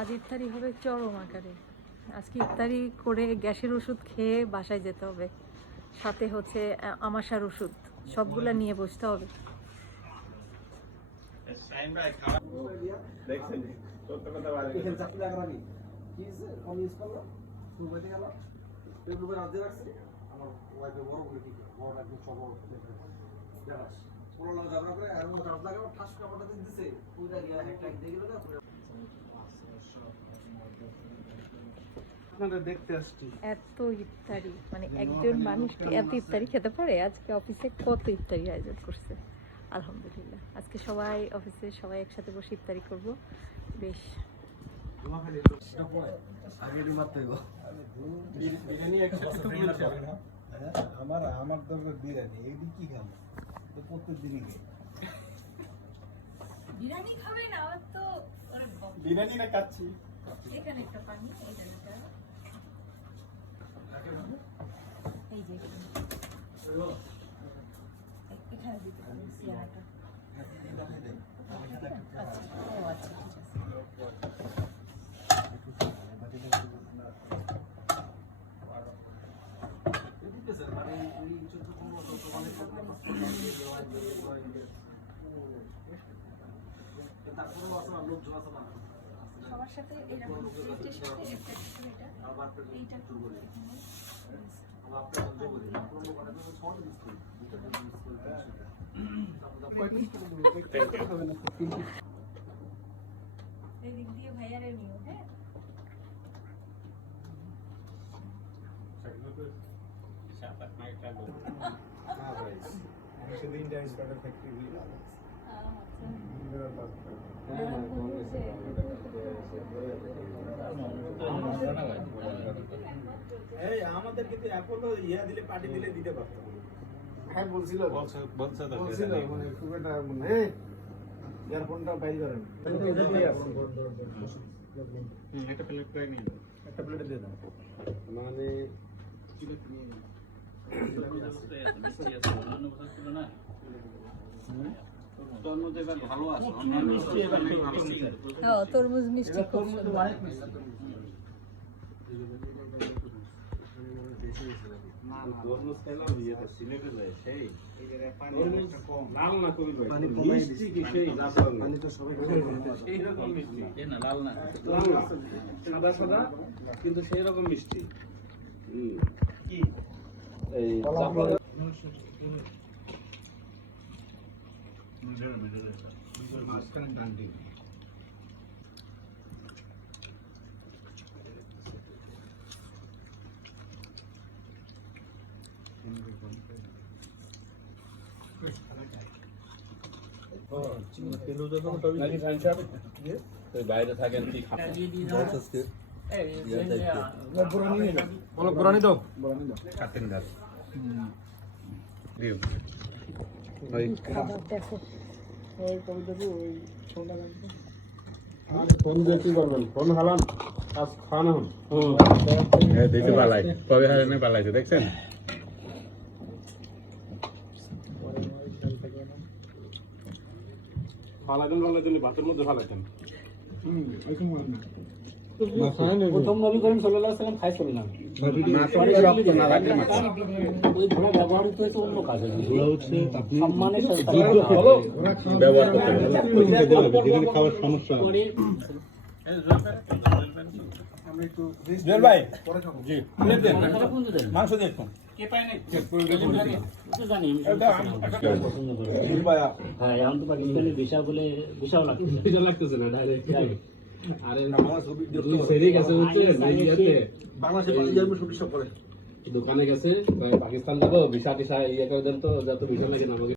আজ ইফতারি হবে চরম আকারে। আজকে ইফতারি করে গ্যাসের ওষুধ খেয়ে বাসায় যেতে হবে, সাথে হচ্ছে আমাশার ওষুধ, সবগুলা নিয়ে বসতে হবে। এত ইফতারি, মানে একজন মানুষ এত ইফতারি খেতে পারে? আজকে অফিসে কত ইফতারি আয়োজন করছে। আলহামদুলিল্লাহ আজকে সবাই অফিসে সবাই একসাথে বসে ইফতারি করব। বেশ আমার দরকার বিরিয়ানি, এইদিন কি খাবো তো প্রত্যেক দিনই বিরিয়ানি খাবে না তো? বিরিয়ানি না খাচ্ছি। এখানে একটা পানি, এই যে এখানে দিতে পারেন সিয়ারাটা। আচ্ছা সবার সাথে এরকম প্লেটের সাথে একটা এইটা এদিক দিয়ে ভাইয়ারে নিও। হ্যাঁ সেদিন টাইম স্টার্টার ফ্যাক্টরি আমাদের কিন্তু অ্যাপোলো ইয়া দিলে পার্টি দিলে দিতে পারতো। হ্যাঁ বলছিল মানে খুব একটা মানে ইয়ারফোনটা বাইর করেন একটা প্লেট করে নিন, একটা প্লেটে দিয়ে দাও। মানে তরমুজ মিষ্টি খুব সাদা সাদা কিন্তু সেই রকম মিষ্টি। বাইরে থাকেন কি পুরানি দাও কাটেন গাছ ফোন দিয়ে কি করবেন? ফোন হালান আজ খাওয়ানো হন দেখতে পালাই কবে হারানে পালাইছে দেখছেন। ফালাইতেন ভাতের মধ্যে ফালাইতেন। প্রথম নবী করিম সাল্লাল্লাহু আলাইহি ওয়াসাল্লাম খাইছিল না। ওই ঘোড়া ব্যবহৃত হয়েছে অন্য কাজে, সম্মানের সাথে ব্যবহার করতে হবে, খাওয়ার সমস্যা মাংস দিয়ে হ্যাঁ এখন তো পাকিস্তানি ভিসা বলে ভিসাও লাগতেছে না ডাইরেক্ট। দোকানে গেছে পাকিস্তান যাবো ভিসা টিসা ইয়ে করে দেন তো যত ভিসা লাগে না।